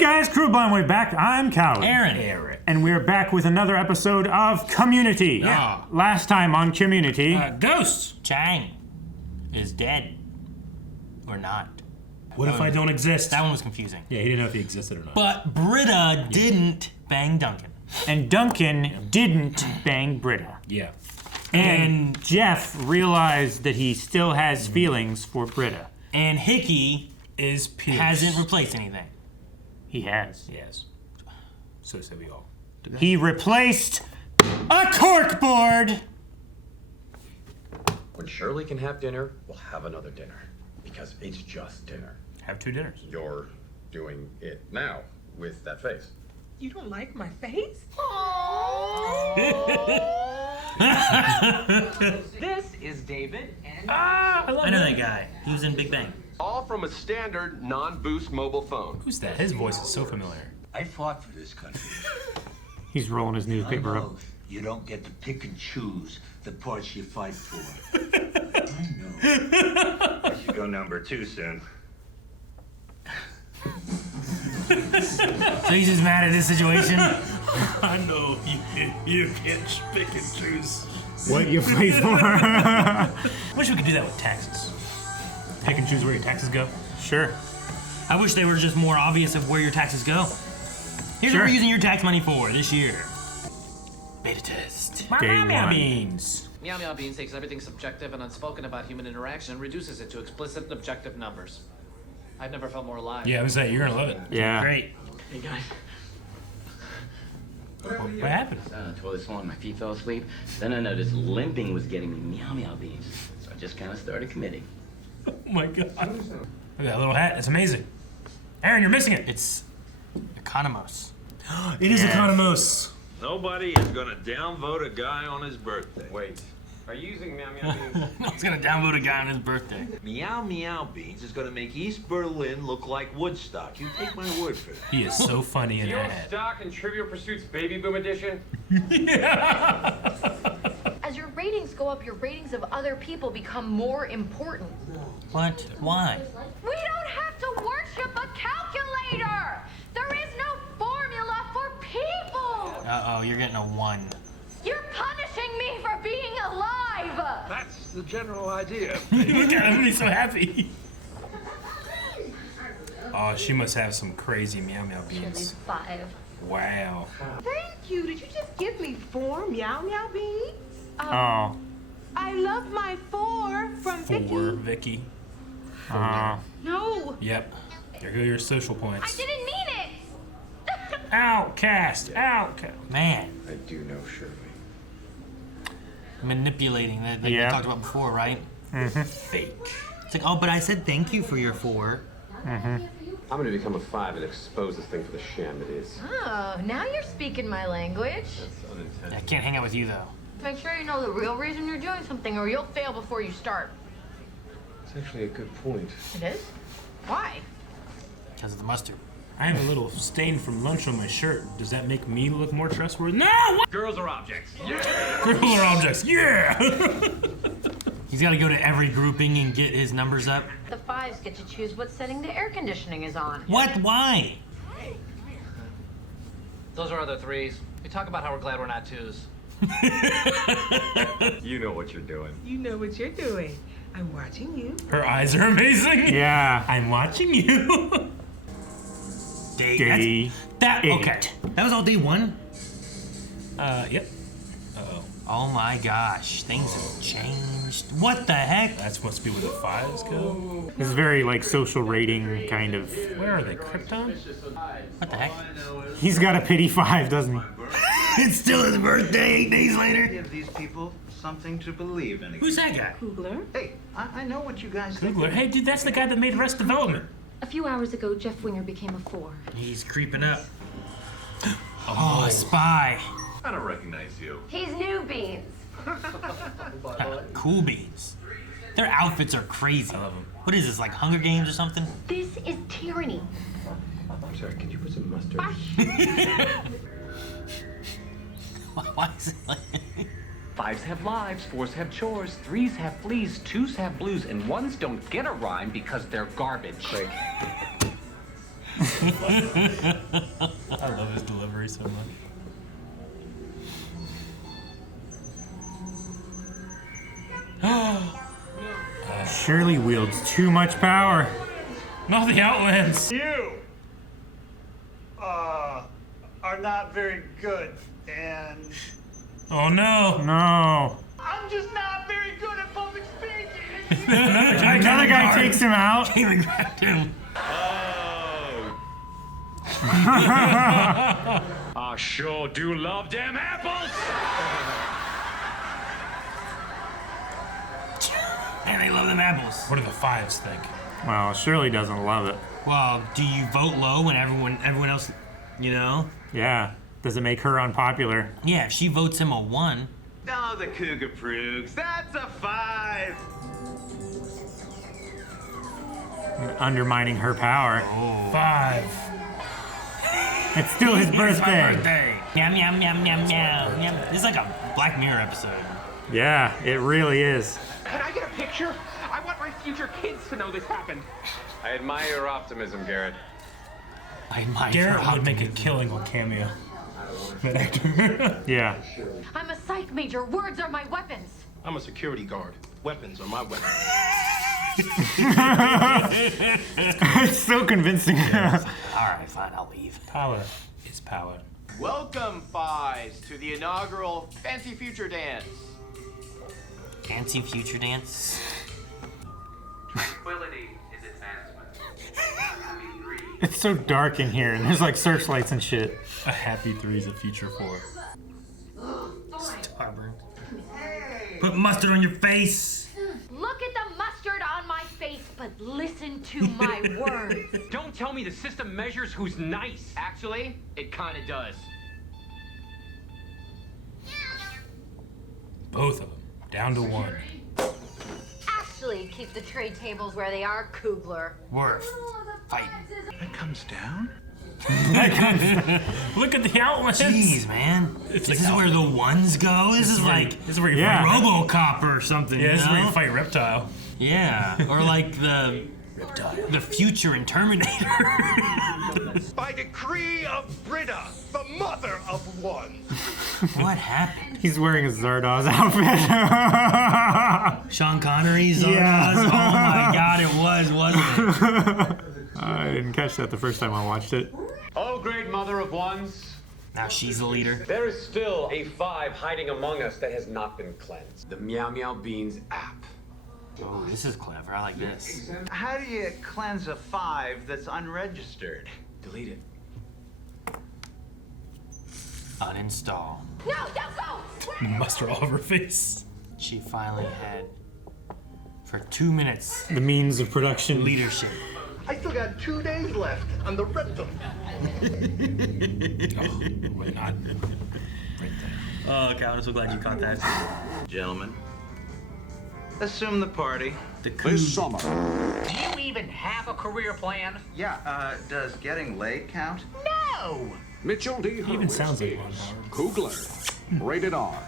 guys, Crew Blind Way back. I'm Calvin. Aaron. And we're back with another episode of Community. Yeah. Last time on Community. Ghost. Chang is dead. Or not. What if I don't exist? That one was confusing. Yeah, he didn't know if he existed or not. But Britta didn't bang Duncan. And Duncan didn't bang Britta. Yeah. And Jeff realized that he still has feelings for Britta. And Hickey Is Pierce. hasn't replaced anything. He has. Yes. So say we all. He replaced a corkboard. When Shirley can have dinner, we'll have another dinner. Because it's just dinner. Have 2 dinners. You're doing it now with that face. You don't like my face? This is David and I know that guy. He was in Big Bang. All from a standard non-boost mobile phone. Who's that? His voice is so familiar. I fought for this country. He's rolling his I newspaper up. know you don't get to pick and choose the parts you fight for. I know. I should go number 2 soon. So he's just mad at this situation. I know you can't pick and choose. What you fight for? Wish we could do that with taxes. Pick and choose where your taxes go. Sure. I wish they were just more obvious of where your taxes go. Here's Sure. what we're using your tax money for this year. Beta test. Day Meow one. Beans. Meow Meow Beenz takes everything subjective and unspoken about human interaction and reduces it to explicit and objective numbers. I've never felt more alive. Yeah, I was saying, you're gonna love it. Yeah. Great. Hey guys. What happened? Toilet swallowed, my feet fell asleep. Then I noticed limping was getting me Meow Meow Beans. So I just kind of started committing. Oh my god. Look at that little hat. It's amazing. Aaron, you're missing it. It's Economos. It is Economos. Nobody is gonna downvote a guy on his birthday. Wait, are you using Meow Meow Beans? I was gonna downvote a guy on his birthday. Meow Meow Beans is gonna make East Berlin look like Woodstock. You take my word for it. He is so funny in Do you own that hat. stock in Trivial Pursuit's Baby Boom Edition? As your ratings go up, your ratings of other people become more important. What? Why? We don't have to worship a calculator! There is no formula for people! Uh-oh, you're getting a 1. You're punishing me for being alive! That's the general idea. Look at him, he's so happy. Oh, she must have some crazy Meow Meow Beans. 5. Wow. thank you. Did you just give me 4 Meow Meow Beans? Oh. I love my 4 from For Vicky. Vicky. No. Yep. There go your social I points. didn't mean it! Outcast. Outcast. Man, I do know Shirley. manipulating that we Yeah. talked about before, right? Fake. It's like, oh, but I said thank you for your 4. I'm gonna become a 5 and expose this thing for the sham it is. Oh, now you're speaking my language. I can't hang out with you, though. Make sure you know the real reason you're doing something or you'll fail before you start. It's actually a good point. It is? Why? Because of the mustard. I have a little stain from lunch on my shirt. Does that make me look more trustworthy? No! What? Girls are objects. Girls are objects. Yeah! He's got to go to every grouping and get his numbers up. The 5s get to choose what setting the air conditioning is on. What? Why? Those are other 3s. We talk about how we're glad we're not 2s. You know what you're doing. You know what you're doing. I'm watching you. Her eyes are amazing. Yeah. I'm watching you. Day That 8. okay. That was all day 1? Yep. Uh-oh. Oh my gosh, things have changed. What the heck? That's supposed to be where the 5s go. This is very like social rating kind of. Where are they? Krypton? What the heck? He's got a pity 5, doesn't he? It's still his birthday 8 days later. Give these people something to believe in. Who's that guy? Koogler. Hey, I know what you guys think. Koogler. Hey, dude, that's the guy that made Arrested Development. A few hours ago, Jeff Winger became a 4. He's creeping up. Oh, a spy. I don't recognize you. He's new Beans. Cool Beans. Their outfits are crazy. I love them. What is this, like Hunger Games or something? This is tyranny. I'm sorry, could you put some mustard? Why is it like... 5s have lives, 4s have chores, 3s have fleas, 2s have blues, and 1s don't get a rhyme because they're garbage. I love his delivery so much. Shirley wields too much power. Not the Outlands. You are not very good, and Oh no. No. I'm just not very good at public speaking. Another guy takes him out. Came and grabbed him. I sure do love them apples! Man, they love them apples. What do the fives think? Well, Shirley doesn't love it. Well, do you vote low when everyone else, you know? Yeah. Does it make her unpopular? Yeah, if she votes him a 1. Oh, the Cougar Proogs. That's a 5! Undermining her power. Oh. 5. It's still his birthday. Meow, meow, meow, meow, meow, meow. This is like a Black Mirror episode. Yeah, it really is. Can I get a picture? I want my future kids to know this happened. I admire your optimism, Garrett. I admire Garrett her would make a optimism. killing on Cameo. That actor. Yeah. I'm a psych major. Words are my weapons. I'm a security guard. Weapons are my weapons. It's so convincing. Alright, fine, I'll leave. Power is power. Welcome, Fies, to the inaugural Fancy Future Dance. Fancy future dance. Tranquility is advancement. Happy 3. It's so dark in here, and there's like searchlights and shit. A happy 3 is a future 4. Starburn. Put mustard on your face. Look at the mustard on my face, but listen to my words. Don't tell me the system measures who's nice. Actually, it kinda does. Both of them. Down to 1. Actually, keep the trade tables where they are, Koogler. Worth. Fight. That comes down? Look at the Outlands. Jeez, man. It's this like is where the ones go? This is like This is where you Yeah. fight. Robocop or something, Yeah, this you is where know? you fight Reptile. Yeah, or like the future in Terminator. By decree of Britta, the mother of one. What happened? He's wearing a Zardoz outfit. Sean Connery's on Yeah. us? Oh my god, it was, wasn't it? I didn't catch that the first time I watched it. Oh, great mother of ones. Now she's the leader. There is still a 5 hiding among us that has not been cleansed. The Meow Meow Beenz app. Oh, this is clever. I like this. How do you cleanse a 5 that's unregistered? Delete it. Uninstall. No, don't go! Mustard all over her face. She finally had, for 2 minutes, The means of production. leadership. I still got 2 days left on the rectum. Why not? Right there. Oh, God, I'm so glad you caught that. Gentlemen, Assume the party. This summer. Do you even have a career plan? Yeah, does getting laid count? No! Mitchell D. He even sounds like Ron Howard. Koogler. Rated R.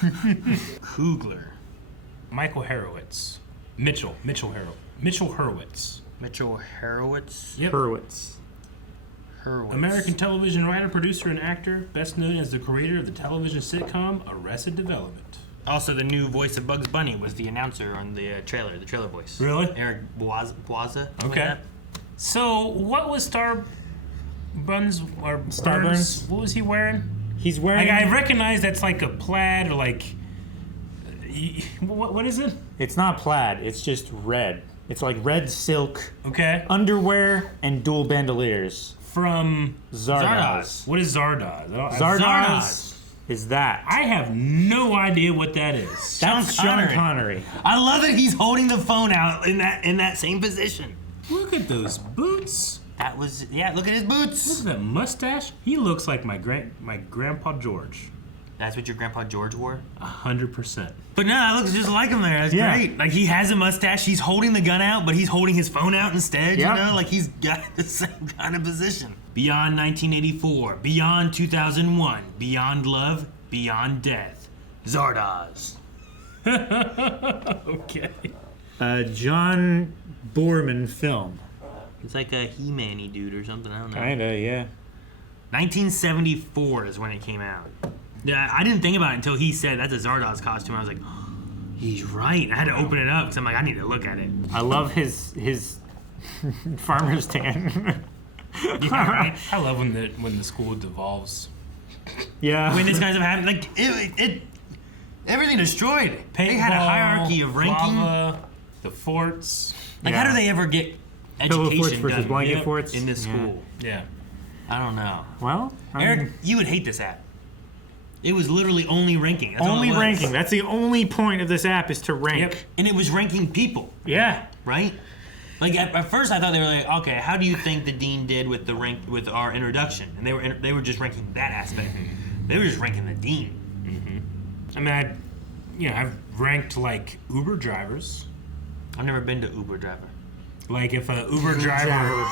Koogler. Michael Horowitz. Mitchell Hurwitz. Mitchell Horowitz. Yep. Hurwitz. Horowitz. American television writer, producer, and actor, best known as the creator of the television sitcom Arrested Development. Also, the new voice of Bugs Bunny was the announcer on the trailer voice. Really? Eric Boisa. Okay. So, what was Starburns or Starburns? Burns? What was he wearing? He's wearing. Like, I recognize that's like a plaid or like. What is it? It's not plaid. It's just red. It's like red silk Okay. underwear and dual bandoliers. From Zardoz. What is Zardoz? Zardoz is that. I have no idea what that is. That's Sean Connery. I love that he's holding the phone out in that same position. Look at those boots. That was Look at his boots. Look at that mustache. He looks like my grandpa George. That's what your grandpa George wore. 100%. But no, that looks just like him there. That's Yeah. great. Like he has a mustache. He's holding the gun out, but he's holding his phone out instead. Yep. You know, like he's got the same kind of position. Beyond 1984, beyond 2001, beyond love, beyond death. Zardoz. Okay. John Boorman film. It's like a He-Man-y dude or something. I don't know. Kinda, yeah. 1974 is when it came out. Yeah, I didn't think about it until he said that's a Zardoz costume. I was like, oh, he's right. I had to open it up because I'm like, I need to look at it. I love his farmer's tan. Yeah, right. I love when the school devolves. Yeah. When this kind of happened, like it everything destroyed. They had a hierarchy of ranking. Lava, the forts. Like, how do they ever get Pillow forts education versus done blanket forts? in this school? Yeah. I don't know. Well, Eric, you would hate this app. It was literally only ranking. That's all only it was. ranking. That's the only point of this app is to rank. Yep. And it was ranking people. Yeah. Right? Like at first I thought they were like, okay, how do you think the dean did with the rank with our introduction? And they were just ranking that aspect. They were just ranking the dean. I mean, I've ranked like Uber drivers. I've never been to Uber driver. Like if a Uber driver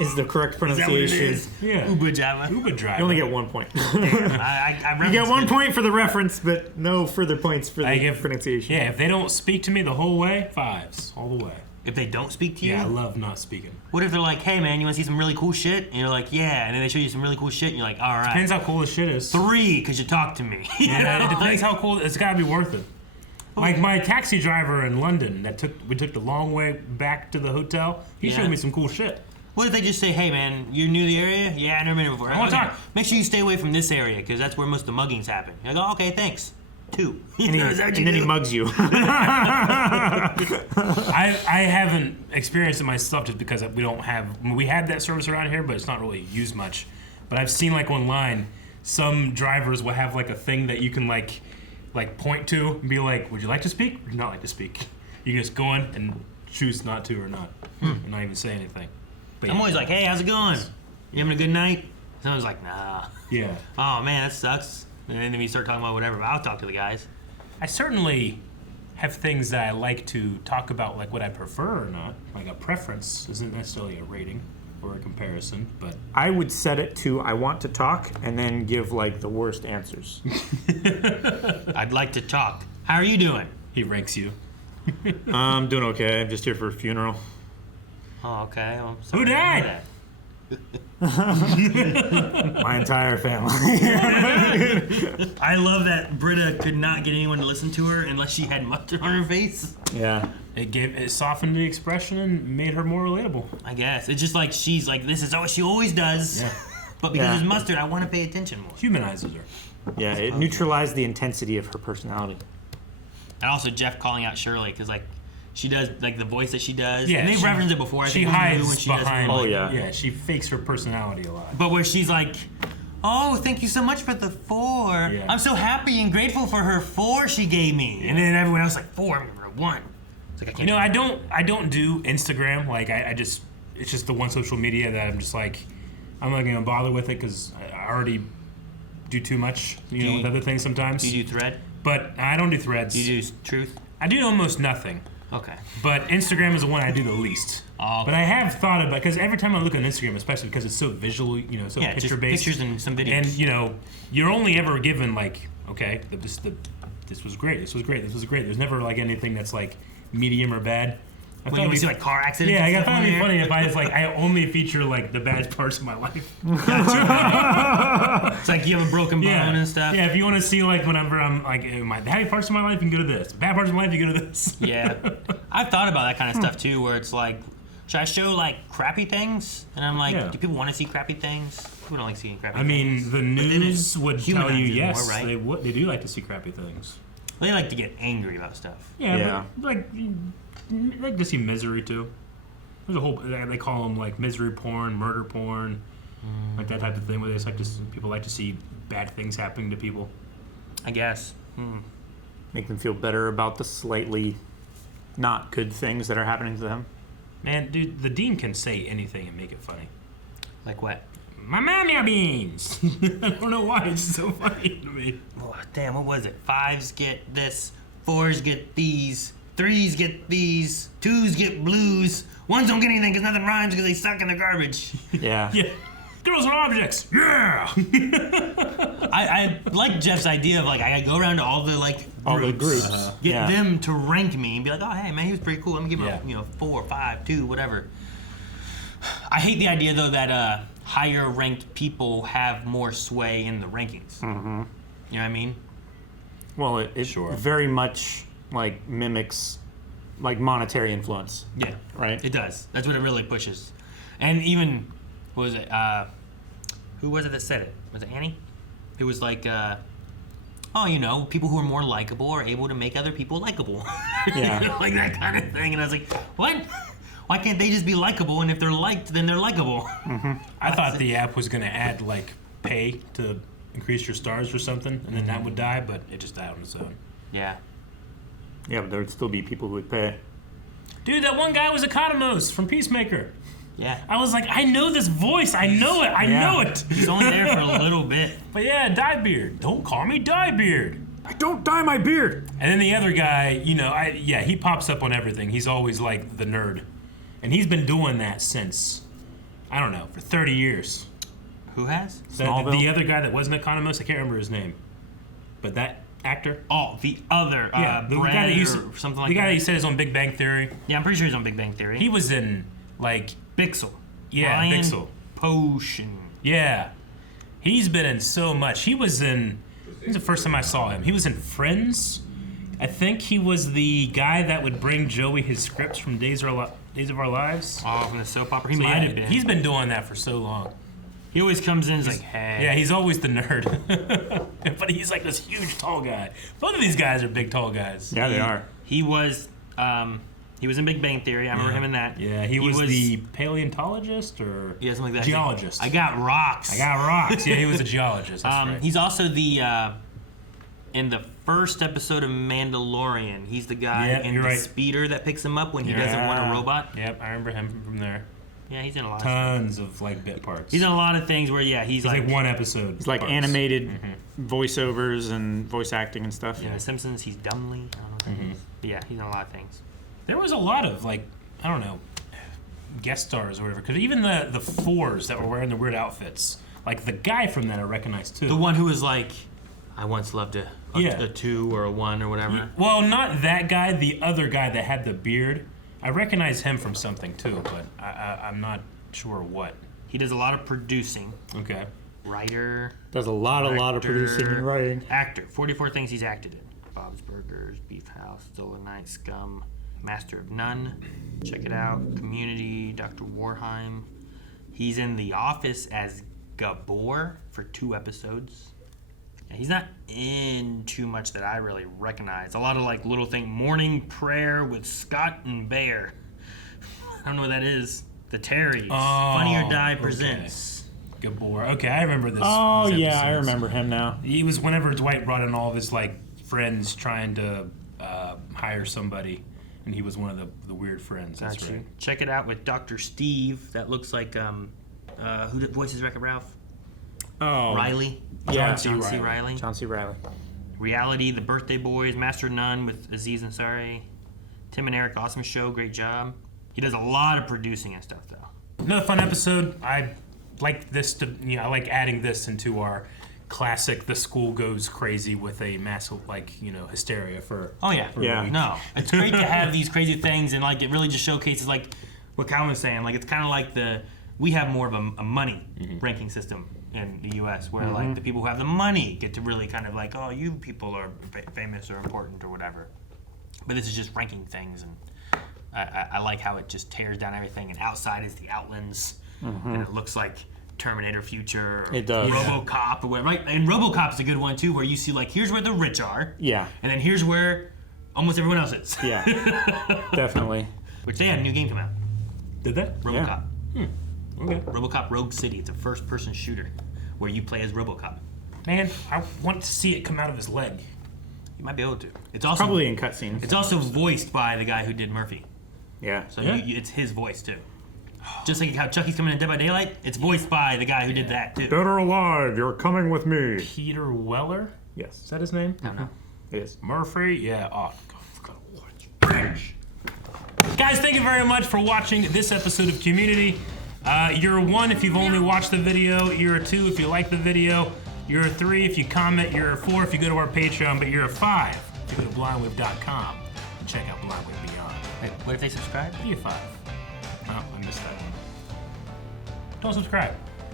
is the correct pronunciation. Is that what it is? Yeah. Uber driver. Uber driver. You only get 1 point. I You get 1 point for the reference, but no further points for the pronunciation. Yeah, if they don't speak to me the whole way, 5s all the way. If they don't speak to you? Yeah, I love not speaking. What if they're like, hey man, you want to see some really cool shit? And you're like, yeah. And then they show you some really cool shit and you're like, all right. Depends how cool the shit is. 3, because you talked to me. Yeah, it depends how cool. It's got to be worth it. Like my taxi driver in London we took the long way back to the hotel. He showed me some cool shit. What if they just say, hey man, you're new to the area? Yeah, I've never been here before. I want to talk. Make sure you stay away from this area because that's where most of the muggings happen. You're like, oh, okay, thanks. 2. And then he mugs you. I haven't experienced it myself just because we had that service around here, but it's not really used much. But I've seen like online, some drivers will have like a thing that you can like point to and be like, would you like to speak or would you not like to speak? You can just go in and choose not to or not and not even say anything. But I'm always like, hey, how's it going? You having a good night? Someone's like, nah. Yeah. Oh man, that sucks. And then we start talking about whatever. But I'll talk to the guys. I certainly have things that I like to talk about, like what I prefer or not. Like a preference isn't necessarily a rating or a comparison, but I would set it to I want to talk and then give like the worst answers. I'd like to talk. How are you doing? He ranks you. I'm doing okay. I'm just here for a funeral. Oh, okay. Well, who died? My entire family. I love that Britta could not get anyone to listen to her unless she had mustard on her face. Yeah. It softened the expression and made her more relatable. I guess. It's just like she's like, this is what she always does. Yeah. But because there's mustard, I want to pay attention more. Humanizes her. Yeah, it neutralized the intensity of her personality. And also Jeff calling out Shirley because like she does like the voice that she does. Yeah, and they've referenced it before. I She think hides when she behind. does Yeah, she fakes her personality a lot. But where she's like, oh, thank you so much for the 4. Yeah. I'm so happy and grateful for her 4 she gave me. And then everyone else like 4, I'm gonna 1. It's like I can't. I don't do Instagram. Like I just it's just the one social media that I'm just like I'm not gonna bother with it because I already do too much. With other things sometimes. Do you do Thread? But I don't do Threads. Do you do Truth? I do almost nothing. Okay. But Instagram is the one I do the least. Oh, okay. But I have thought about because every time I look on Instagram, especially because it's so visual, so just picture based, pictures and some videos. And you're only ever given like, okay, this was great, this was great, this was great. There's never like anything that's like medium or bad. When you see like car accidents. Yeah, I and thought stuff it'd be on funny there. if I was like I only feature like the bad parts of my life. It's like you have a broken bone and stuff. Yeah, if you want to see like whenever I'm like my happy parts of my life, you can go to this. Bad parts of my life, you go to this. Yeah, I've thought about that kind of stuff too, where it's like, should I show like crappy things? And I'm like, do people want to see crappy things? People don't like seeing crappy things. I mean, the news would tell you yes, more, right? they do like to see crappy things. They like to get angry about stuff. Yeah. But, like to see misery too. There's a whole they call them like misery porn, murder porn, like that type of thing where they just like people like to see bad things happening to people. I guess. Make them feel better about the slightly not good things that are happening to them. Man, dude, the dean can say anything and make it funny. Like what? My Meow beans. I don't know why it's so funny to me. Oh, damn, what was it? 5s get this, 4s get these, 3s get these, 2s get blues, 1s don't get anything because nothing rhymes because they suck in the garbage. Yeah. Yeah. Girls and objects. Yeah. I like Jeff's idea of like I go around to all the like groups, get them to rank me and be like, oh hey man, he was pretty cool. Let me give him a 4, 5, 2, whatever. I hate the idea though that higher ranked people have more sway in the rankings. Mm-hmm. You know what I mean? Well, it very much like mimics like monetary influence. Yeah, right. It does. That's what it really pushes. And even what was it? Who was it that said it? Was it Annie? It was like, oh, you know, people who are more likable are able to make other people likable. Yeah. Like that kind of thing. And I was like, what? Why can't they just be likable? And if they're liked, then they're likable. Mm-hmm. I thought the app was going to add like pay to increase your stars or something, and then that would die, but it just died on its own. Yeah. Yeah, but there would still be people who would pay. Dude, that one guy was Economos from Peacemaker. Yeah. I was like, I know this voice. I know it. I know it. He's only there for a little bit. But yeah, Diebeard. Don't call me Diebeard. I don't dye my beard. And then the other guy, you know, he pops up on everything. He's always like the nerd. And he's been doing that since, I don't know, for 30 years. Who has? The other guy that wasn't Economist, I can't remember his name. But that actor. Oh, the other, the guy that used to, something like the guy that. that you said is on Big Bang Theory. Yeah, I'm pretty sure he's on Big Bang Theory. He was in, like... Bixel. Yeah, Ryan Bixel. Potion. Yeah. He's been in so much. He was the first time I saw him. He was in Friends. I think he was the guy that would bring Joey his scripts from Days of Our Lives. Oh, from the soap opera? He So might yeah, have been. He's been doing that for so long. He always comes in and is like, hey. Yeah, he's always the nerd. But he's like this huge tall guy. Both of these guys are big tall guys. Yeah, they are. He was in Big Bang Theory. I remember him in that. Yeah, he was the paleontologist or yeah, something like that. geologist. I got rocks. Yeah, he was a geologist. That's right. He's also the in the first episode of Mandalorian. He's the guy in the speeder that picks him up when he doesn't want a robot. Yep, I remember him from there. Yeah, he's in a lot. Tons of like bit parts. He's in a lot of things where he's like one episode. He's like animated voiceovers and voice acting and stuff. Yeah, The Simpsons. He's Dumley. I don't know what that is. But yeah, he's in a lot of things. There was a lot of like, I don't know, guest stars or whatever. Because even the fours that were wearing the weird outfits, like the guy from that I recognized too. The one who was like, I once loved a 2 or a 1 or whatever. Well, not that guy. The other guy that had the beard. I recognize him from something too, but I'm not sure what. He does a lot of producing. Okay. Writer. Does a lot of producing and writing. Actor. 44 things he's acted in. Bob's Burgers, Beef House, Dolomite, Scum, Master of None. Check it out. Community, Dr. Warheim. He's in The Office as Gabor for 2 episodes. Yeah, he's not in too much that I really recognize. A lot of like little thing, Morning Prayer with Scott and Bear. I don't know what that is. The Terrys. Funny or Die presents. Gabor. Okay, I remember this. Oh these yeah, I episodes. remember him now. He was whenever Dwight brought in all of his like friends trying to hire somebody, and he was one of the weird friends. That's Gotcha. right. Check it out with Dr. Steve. That looks like who voices Wreck-It Ralph? Oh, Riley. Yeah, John C. Riley. John C. Riley. Reality, The Birthday Boys, Master of None with Aziz Ansari. Tim and Eric, awesome show, great job. He does a lot of producing and stuff though. Another fun episode. I like this to I like adding this into our classic. The school goes crazy with a massive hysteria for. Oh yeah, for a week. No, it's great to have these crazy things and like it really just showcases like what Calvin was saying. Like it's kind of like we have more of a money ranking system in the U.S. where like the people who have the money get to really kind of like, oh, you people are famous or important or whatever. But this is just ranking things, and I like how it just tears down everything. And outside is the Outlands, and it looks like Terminator Future. Or it does. Robocop or whatever. Right? And Robocop's a good one too, where you see like here's where the rich are. Yeah. And then here's where almost everyone else is. Yeah. Definitely. Which they had a new game come out. Did they? Robocop. Yeah. Okay. Robocop Rogue City. It's a first-person shooter where you play as Robocop. Man, I want to see it come out of his leg. You might be able to. It's also probably in cutscenes. It's also voiced by the guy who did Murphy. Yeah. So it's his voice too. Just like how Chucky's coming in Dead by Daylight, it's voiced by the guy who did that too. Dead or alive, you're coming with me. Peter Weller? Yes. Is that his name? I don't know. It is. Murphy? Yeah. Oh, God. Guys, thank you very much for watching this episode of Community. You're a 1 if you've only watched the video. You're a 2 if you like the video. You're a 3 if you comment. You're a 4 if you go to our Patreon. But you're a 5 if you go to blindwave.com and check out Blindwave Beyond. Wait, what if they subscribe? Be a 5. Oh, I missed that one. Don't subscribe.